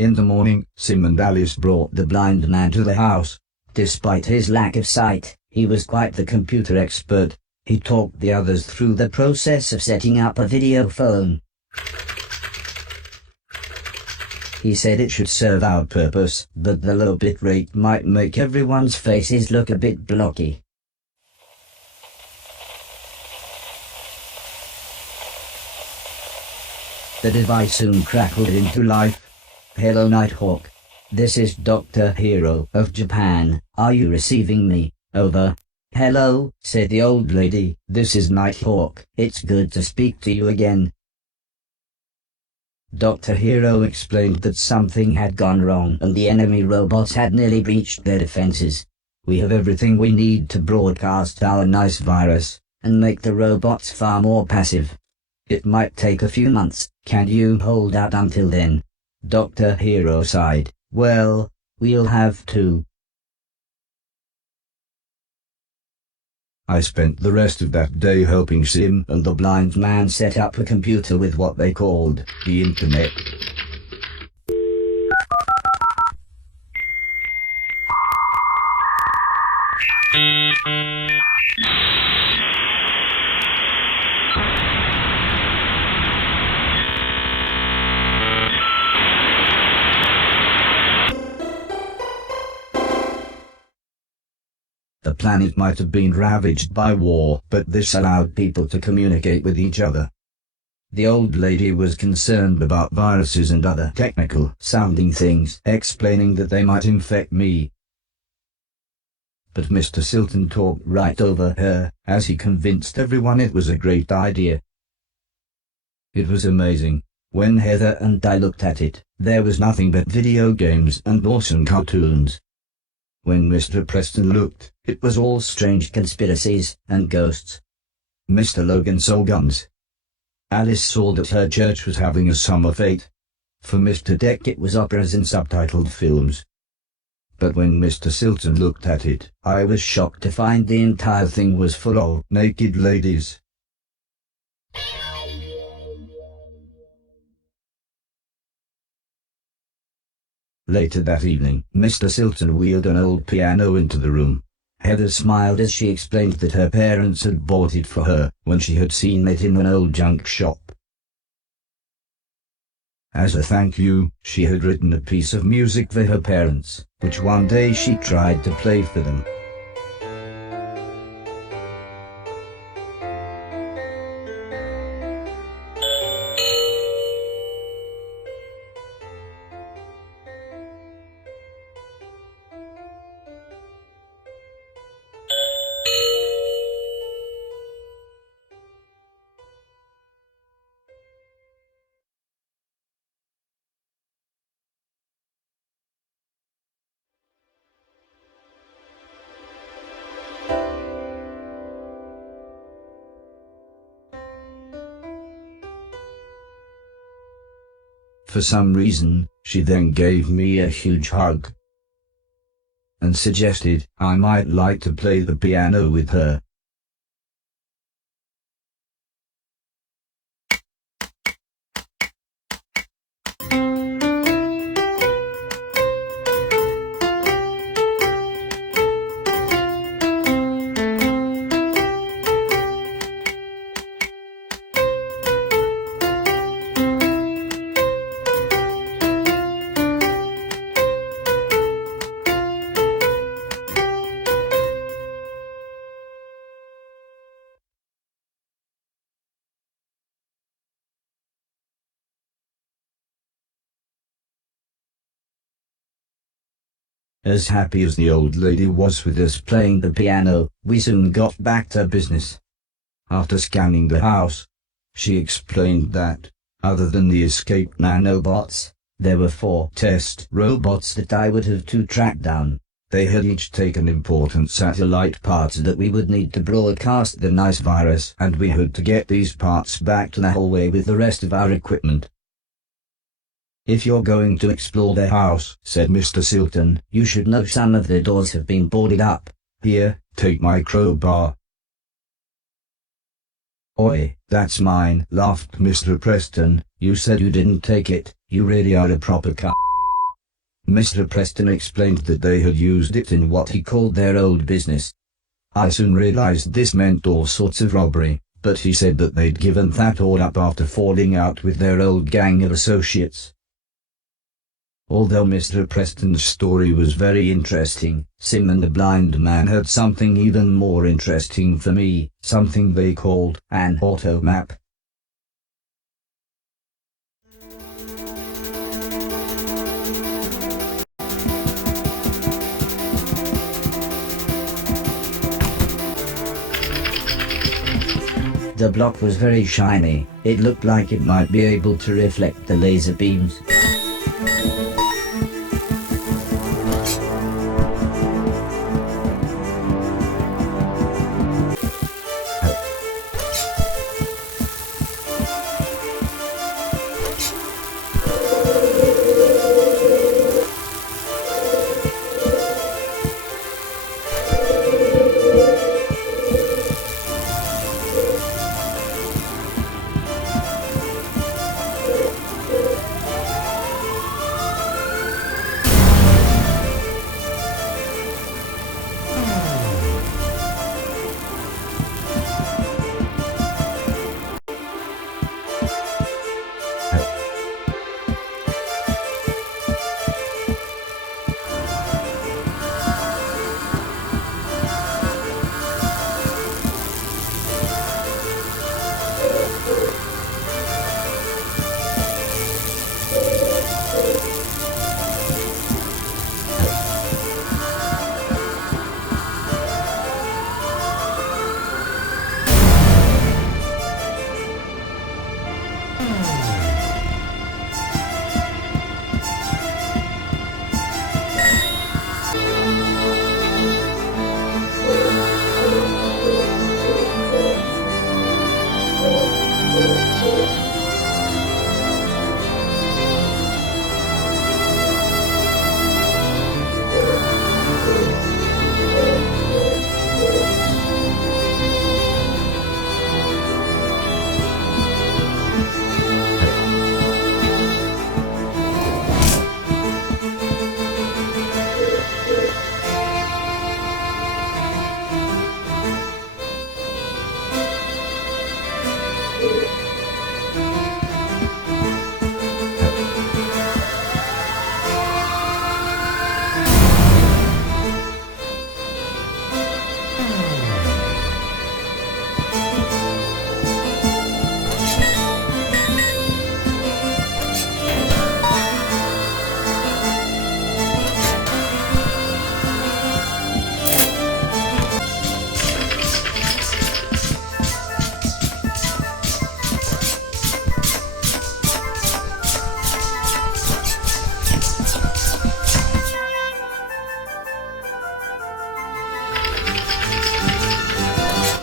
In the morning, Sim and Alice brought the blind man to the house. Despite his lack of sight, he was quite the computer expert. He talked the others through the process of setting up a video phone. He said it should serve our purpose, but the low bit rate might make everyone's faces look a bit blocky. The device soon crackled into life. Hello Nighthawk. This is Dr. Hero of Japan. Are you receiving me? Over. Hello, said the old lady. This is Nighthawk. It's good to speak to you again. Dr. Hero explained that something had gone wrong and the enemy robots had nearly breached their defenses. We have everything we need to broadcast our nice virus and make the robots far more passive. It might take a few months. Can you hold out until then? Dr. Hero sighed. Well, we'll have to. I spent the rest of that day helping Sim and the blind man set up a computer with what they called the internet. The planet might have been ravaged by war, but this allowed people to communicate with each other. The old lady was concerned about viruses and other technical-sounding things, explaining that they might infect me. But Mr. Silton talked right over her, as he convinced everyone it was a great idea. It was amazing. When Heather and I looked at it, there was nothing but video games and awesome cartoons. When Mr. Preston looked, it was all strange conspiracies and ghosts. Mr. Logan saw guns. Alice saw that her church was having a summer fete. For Mr. Deck it was operas and subtitled films. But when Mr. Silton looked at it, I was shocked to find the entire thing was full of naked ladies. Later that evening, Mr. Silton wheeled an old piano into the room. Heather smiled as she explained that her parents had bought it for her when she had seen it in an old junk shop. As a thank you, she had written a piece of music for her parents, which one day she tried to play for them. For some reason, she then gave me a huge hug and suggested I might like to play the piano with her. As happy as the old lady was with us playing the piano, we soon got back to business. After scanning the house, she explained that, other than the escaped nanobots, there were 4 test robots that I would have to track down. They had each taken important satellite parts that we would need to broadcast the nice virus, and we had to get these parts back to the hallway with the rest of our equipment. If you're going to explore the house, said Mr. Silton, you should know some of the doors have been boarded up. Here, take my crowbar. Oi, that's mine, laughed Mr. Preston. You said you didn't take it. You really are a proper c***. Mr. Preston explained that they had used it in what he called their old business. I soon realized this meant all sorts of robbery, but he said that they'd given that all up after falling out with their old gang of associates. Although Mr. Preston's story was very interesting, Sim and the blind man had something even more interesting for me, something they called an auto map. The block was very shiny. It looked like it might be able to reflect the laser beams.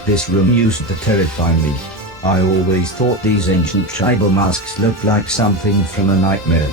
This room used to terrify me. I always thought these ancient tribal masks looked like something from a nightmare.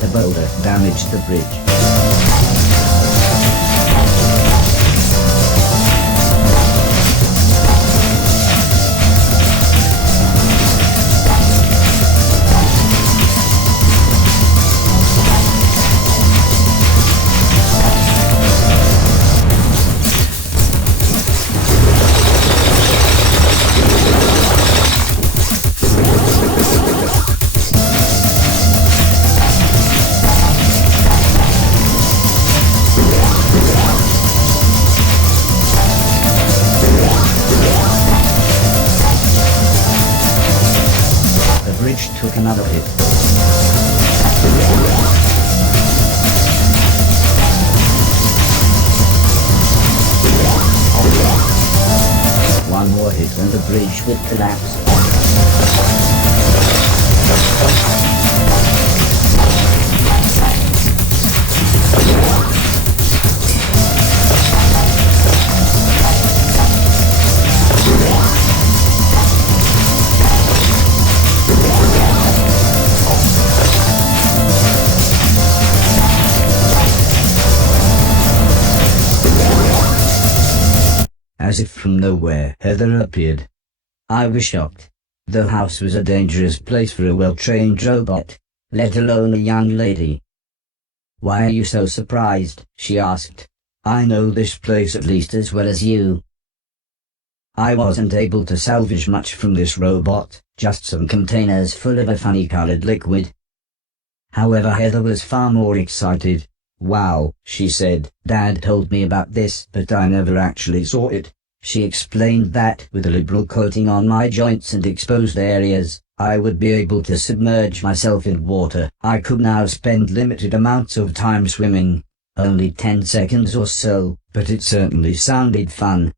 The boulder damaged the bridge. The bridge took another hit. One more hit and the bridge would collapse. As if from nowhere, Heather appeared. I was shocked. The house was a dangerous place for a well-trained robot, let alone a young lady. "Why are you so surprised?" she asked. "I know this place at least as well as you." I wasn't able to salvage much from this robot, just some containers full of a funny-colored liquid. However, Heather was far more excited. "Wow," she said, "Dad told me about this, but I never actually saw it." She explained that, with a liberal coating on my joints and exposed areas, I would be able to submerge myself in water. I could now spend limited amounts of time swimming, only 10 seconds or so, but it certainly sounded fun.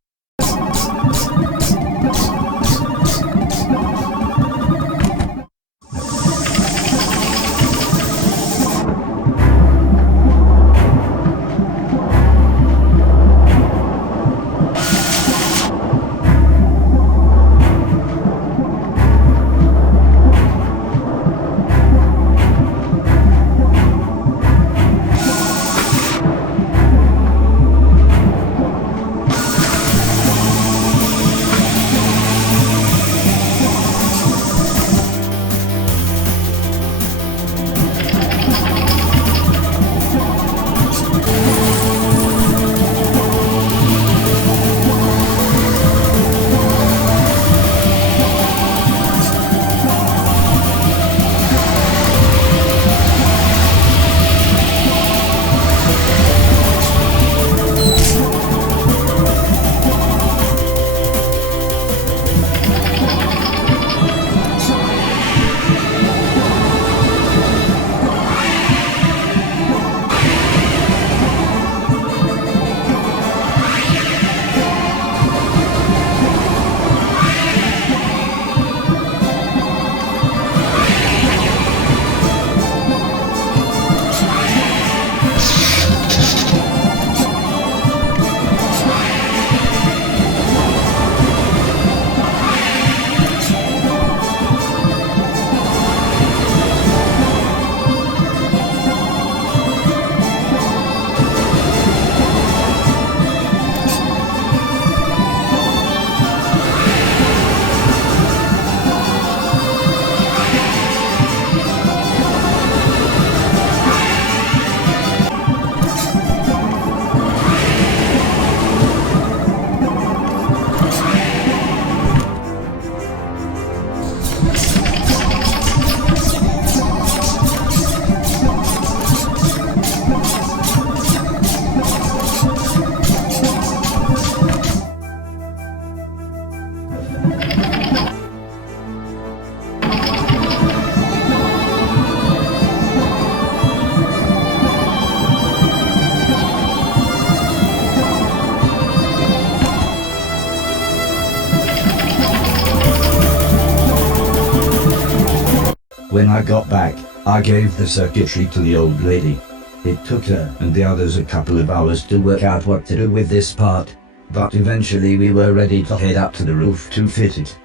When I got back, I gave the circuitry to the old lady. It took her and the others a couple of hours to work out what to do with this part, but eventually we were ready to head up to the roof to fit it.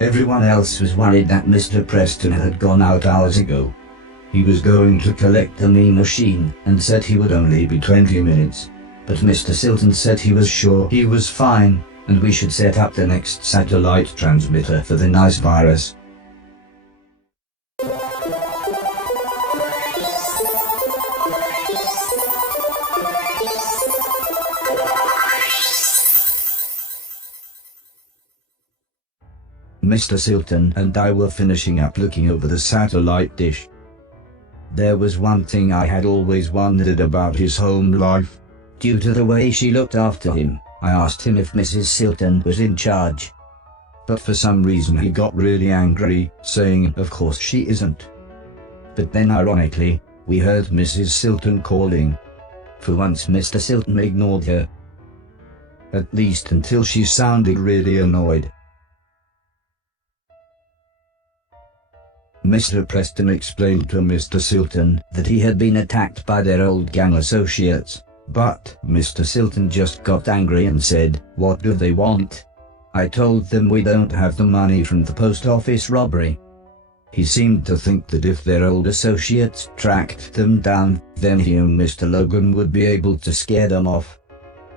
Everyone else was worried that Mr. Preston had gone out hours ago. He was going to collect the me machine and said he would only be 20 minutes. But Mr. Silton said he was sure he was fine, and we should set up the next satellite transmitter for the nice virus. Mr. Silton and I were finishing up looking over the satellite dish. There was one thing I had always wondered about his home life. Due to the way she looked after him, I asked him if Mrs. Silton was in charge. But for some reason he got really angry, saying of course she isn't. But then ironically, we heard Mrs. Silton calling. For once Mr. Silton ignored her. At least until she sounded really annoyed. Mr. Preston explained to Mr. Silton that he had been attacked by their old gang associates, but Mr. Silton just got angry and said, "What do they want?" I told them we don't have the money from the post office robbery. He seemed to think that if their old associates tracked them down, then he and Mr. Logan would be able to scare them off.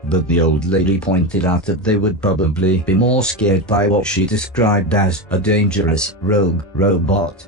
But the old lady pointed out that they would probably be more scared by what she described as a dangerous rogue robot.